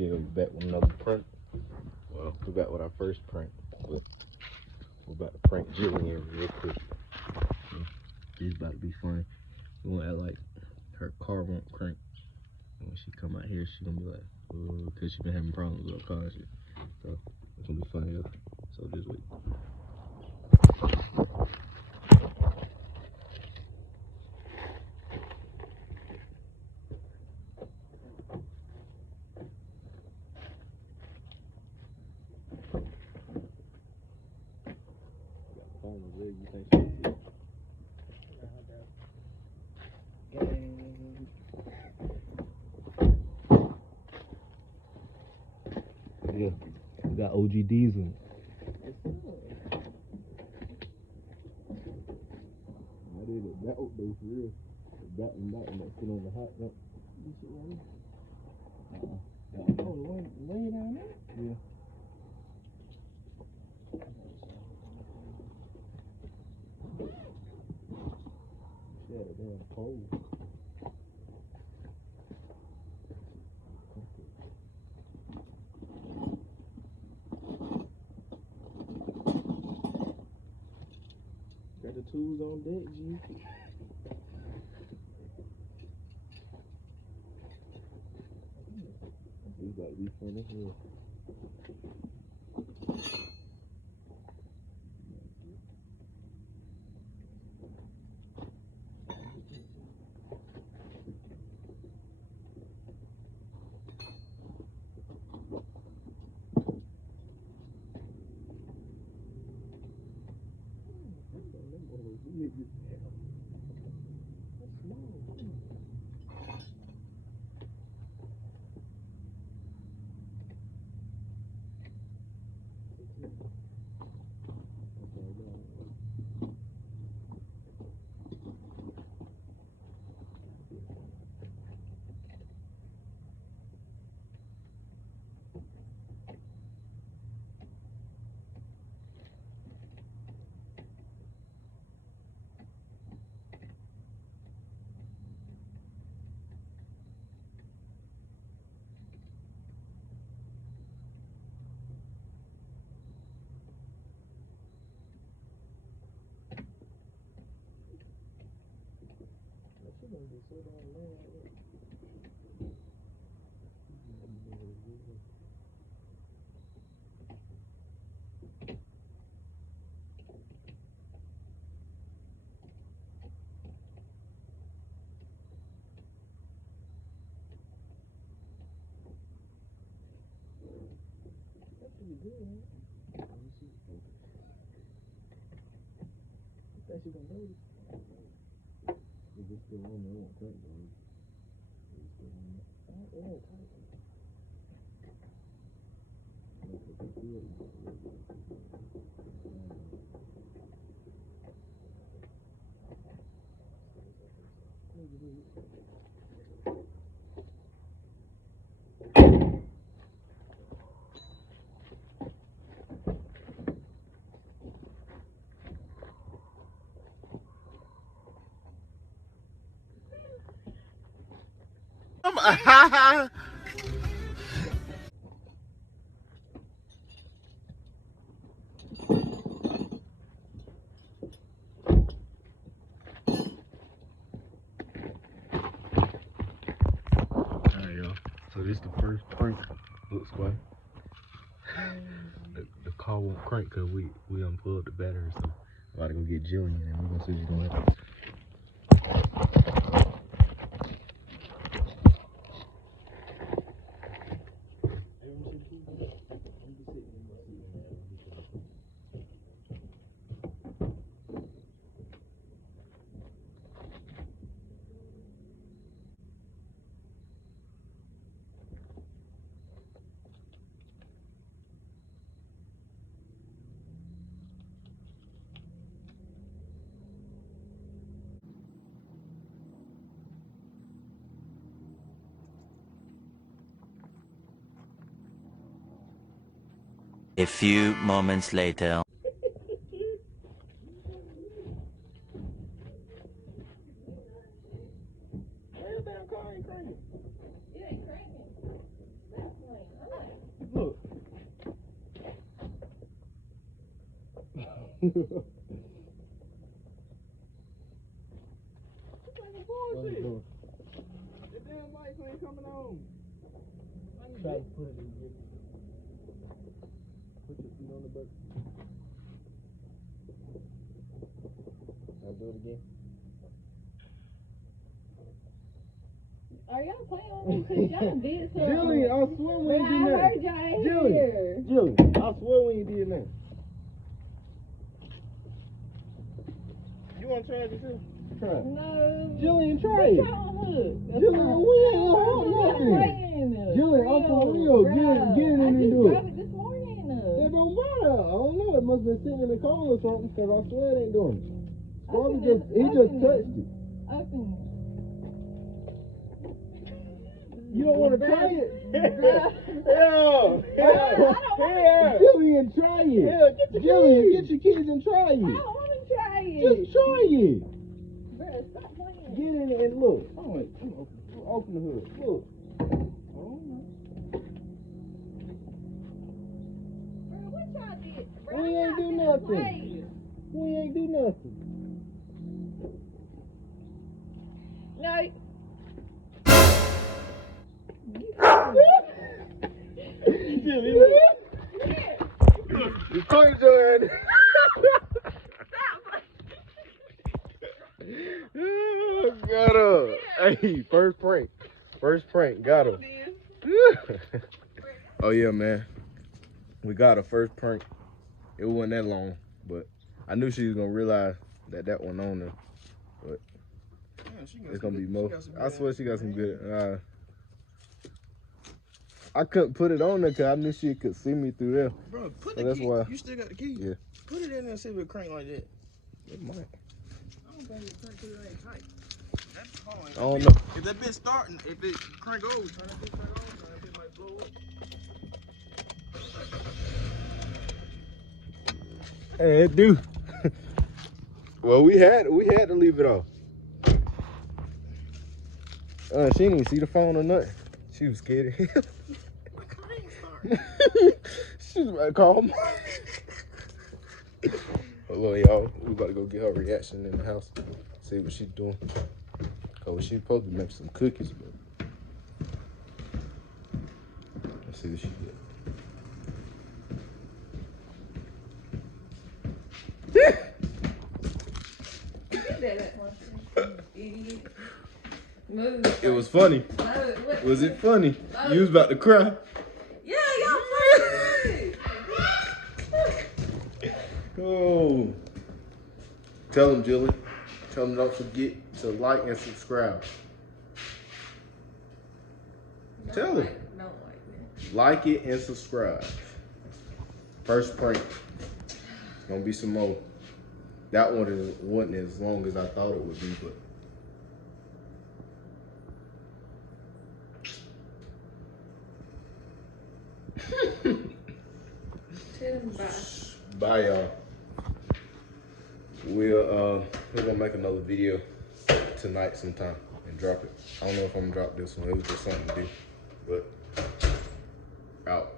Okay, we're back with another prank. Well, we're back with our first prank. We're about to prank Jillian real quick. It's about to be funny. We gonna act like her car won't crank. And when she come out here, she gonna be like, oh, because she been having problems with her car and shit. So it's gonna be funny though. So just wait. Phone is ready. You think she can see it? Yeah, we got OG Diesel in it. I did it back though for real. Back and that shit on the hot note. This shit right here? Oh, the way down there? Yeah. She had a damn pole. Got the tools on deck, G. This about to be fun as hell. Alright, y'all. So this is the first prank. Looks like the car won't crank because we unplugged the battery. So I'm about to go get Jillian and we're gonna see what's gonna happen. A few moments later. Where's that car ain't cranking? It ain't cranking. Stop playing. The damn lights ain't coming on. Try to put it in here. Put your feet on the button. I'll do it again. Are y'all playing on me? Cause y'all did something. Jillian, I swear when you did I that. heard y'all ain't here. Jillian, I swear when you did that. You want to try it too? Try it. No. Jillian, try Put it. your own hook. Jillian, we ain't gonna hold nothing. Jillian, I'm for real. Get it in and do it. I just dropped it this morning. It don't matter. I don't know. It must have been sitting in the cold or something because I swear it ain't doing it. Probably just, he just touched it. Open it. You don't want to try it? Hell. Jillian, try it. Jillian, get your kids and try I it. don't want to try it. Just try it. Bruh, stop playing. Get in there and look. Oh, wait. Open the hood. Look. Oh, Bruh, what y'all did? We ain't do nothing. We ain't do nothing. No. You caught your head. Got her. Hey, first prank. First prank. Got her. Oh yeah, man. We got her first prank. It wasn't that long, but I knew she was gonna realize that one on her. But it's gonna be more. I swear she got some good. I couldn't put it on there because I knew she could see me through there. Bro, put So the that's key. why. You still got the key? Yeah. Put it in there and see if it crank like that. It might. I don't think it crank because it ain't tight. That's hard. I don't know. If that bitch starting, if it crank over, turn that bitch back on, turn that bitch might blow up. Hey, it do. Well, we had to leave it off. She didn't even see the phone or nothing. She was scared of him. She was about to call him. Hello, y'all. We about to go get her reaction in the house. See what she's doing. Cause she's supposed to make some cookies, but let's see what she did. Move. It was funny. Was it funny? You was about to cry. Yeah, y'all funny. Oh. Tell them, Jillian. Tell them don't forget to like and subscribe. Tell them. Don't like me. Like it and subscribe. First prank. Gonna be some more. That one wasn't as long as I thought it would be, but. Bye, y'all. We're gonna make another video tonight sometime and drop it. I don't know if I'm gonna drop this one. It was just something to do, but out.